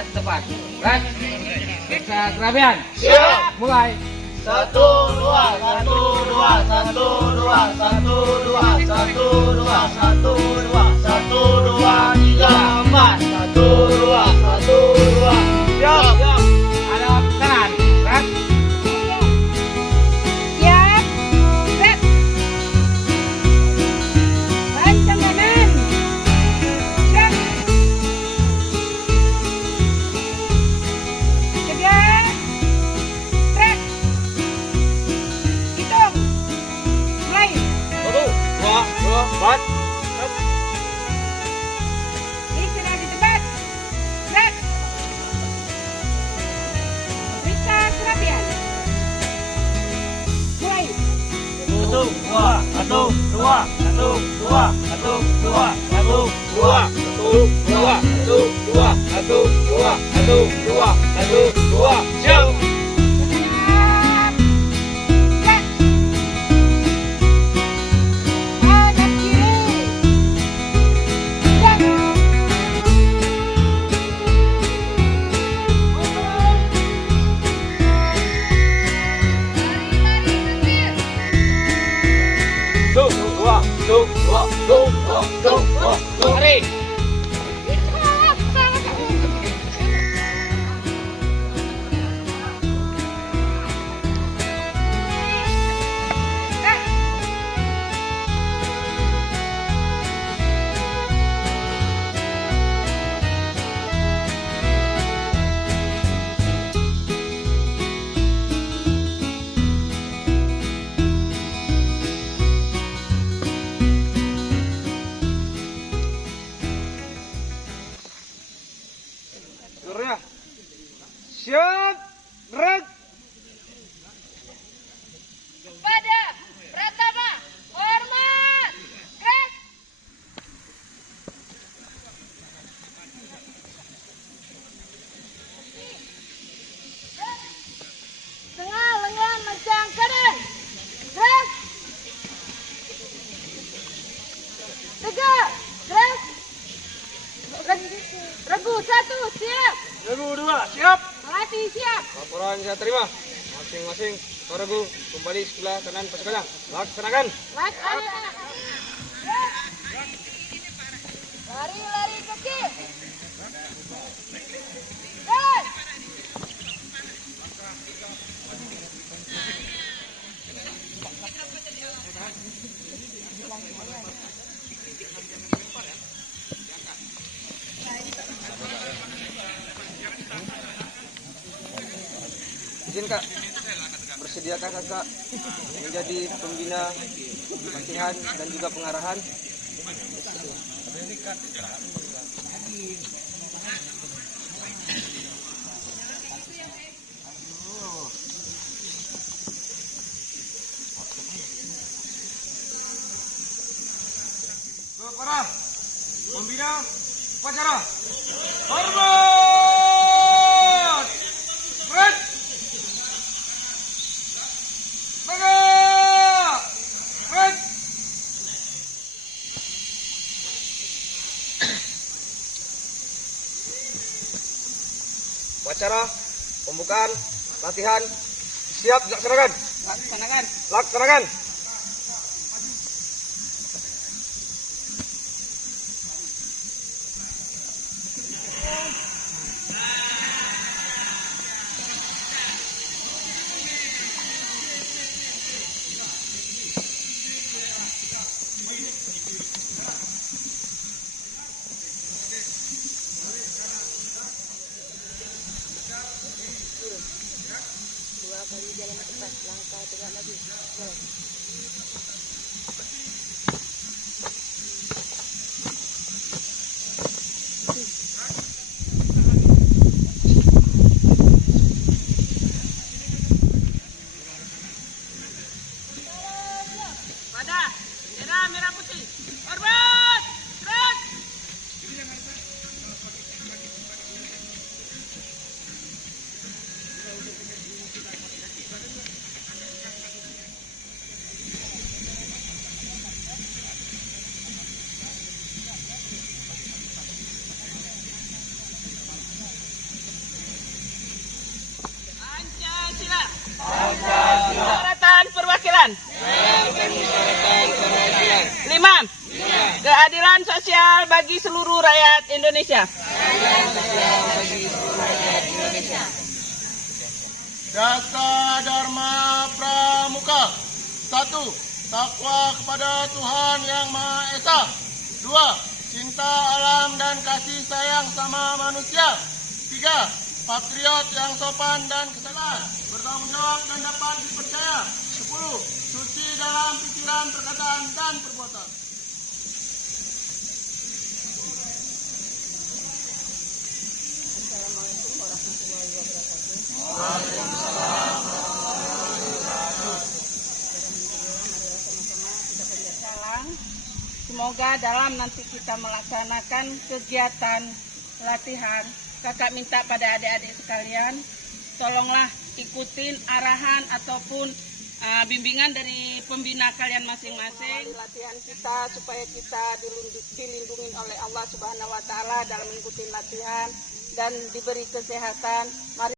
dan tepat. Ras, periksa kerapian. Siap. Mulai. 1, 2, 1, 2, 1, 2, 1, 2, 1, 2, 1, 2, 1, 2, 3, 4. 1, 2, 1, 2. Siap. Hadap kanan. Ras. Siap. Set. Rancang kanan. Siap. Cegah. Trek. Hitung. Mulai. 1, 2, 4. Istirahat di tempat. Set. Periksa kerapian. Mulai. 1, 2, 1, 2, 1, 2, 1, 2, 1, 2, 1, 2, 1, 2, 1, 2, 1, 2. Siap. Siap. Set. Hadap kiri. Siap. Tuh, 2, 2, 2, 2, 2, 2, 2. Tarik. Surya. Siap. Gerak. Pada Pratama, hormat. Gerak. Tengah lengan mencang kanan. Gerak. Tegak. Gerak. Regu 1, siap. Regu 2, siap. Melatih siap. Laporan saya terima. Masing-masing Toregu kembali sebelah kanan pasukannya. Laksanakan. Laksanakan. Lari ke kiri. Jalan. Izin Kak, bersediakah Kakak menjadi pembina latihan dan juga pengarahan? Para pembina upacara, hormat! Gerak! Tegak! Gerak! Upacara pembukaan latihan siap dilaksanakan. Laksanakan. Pada bendera merah putih. Hormat. Gerak. keadilan sosial bagi seluruh rakyat Indonesia. Dasa Dharma Pramuka. 1. Takwa kepada Tuhan Yang Maha Esa. 2. Cinta alam dan kasih sayang sama manusia. 3. Patriot yang sopan dan kesabaran, bertanggung jawab dan dapat dipercaya. 10. Suci dalam pikiran, perkataan, dan perbuatan. Assalamualaikum warahmatullahi wabarakatuh. Semoga dalam nanti kita melaksanakan kegiatan latihan, kakak minta pada adik-adik sekalian, tolonglah ikutin arahan ataupun bimbingan dari pembina kalian masing-masing. Latihan kita supaya kita dilindungi oleh Allah Subhanahu wa Ta'ala dalam mengikuti latihan dan diberi kesehatan. Mari